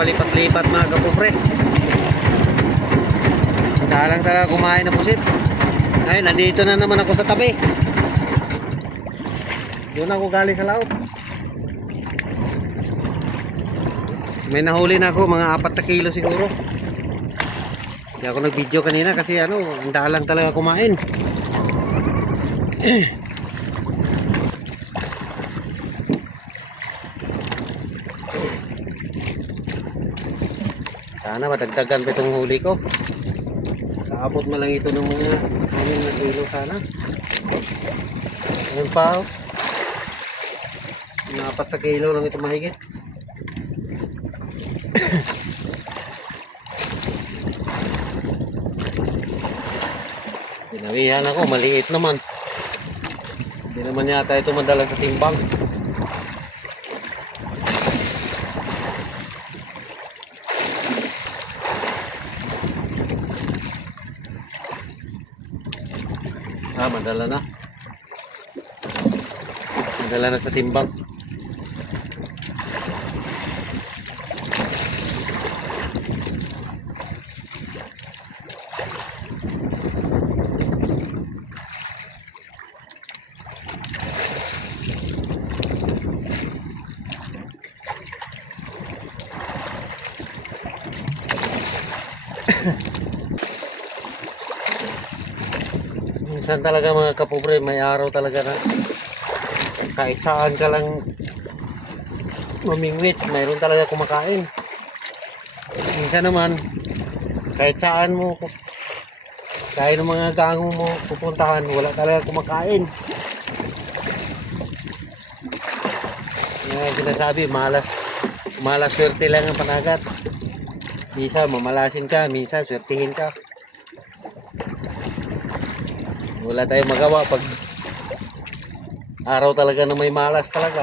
palipat-lipat mga kapupre. Salang talaga kumain ng pusit. Ngayon, nandito na naman ako sa tabi. Doon ako galing sa laot. May nahuli na ako, mga 4 na kilo siguro. Hindi ako nag-video kanina kasi ang dalang talaga kumain. Sana madagdagan pa itong huli ko. Kaabot mo lang ito ng mga 6 na kilo sana. Ayun pa oh. Mga 4 na kilo lang ito mahigit. Dinawihan ako, maliit naman. Hindi naman yata ito madala sa timbang. Madala na. Madala na sa timbang. Minsan talaga mga kapobre, may araw talaga na kahit saan ka lang mamingwit, mayroon talaga kumakain. Minsan naman kahit saan mo, kahit ng mga gango mo pupuntahan, wala talaga kumakain. Ngayon sinasabi, malas swerte lang ang panagat. Minsan mamalasin ka, minsan swertihin ka. Wala tayong magawa pag araw talaga na may malas talaga.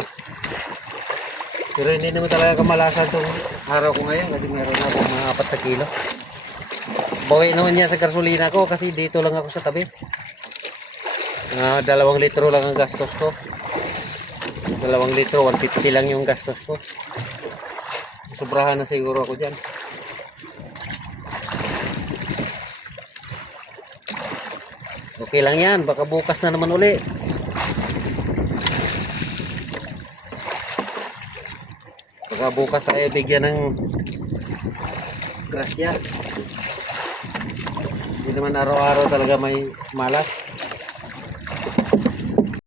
Pero hindi naman talaga kamalasan itong araw ko ngayon kasi meron ako mga 4 na kilo. Bawi naman niya sa gasolina ko kasi dito lang ako sa tabi. 2 litro lang ang gastos ko. 2 litro, 150 lang yung gastos ko. Sobrahan na siguro ako dyan. Okay lang yan, baka bukas na naman uli. Baka bukas tayo bigyan ng grasya. Hindi naman araw-araw talaga may malas.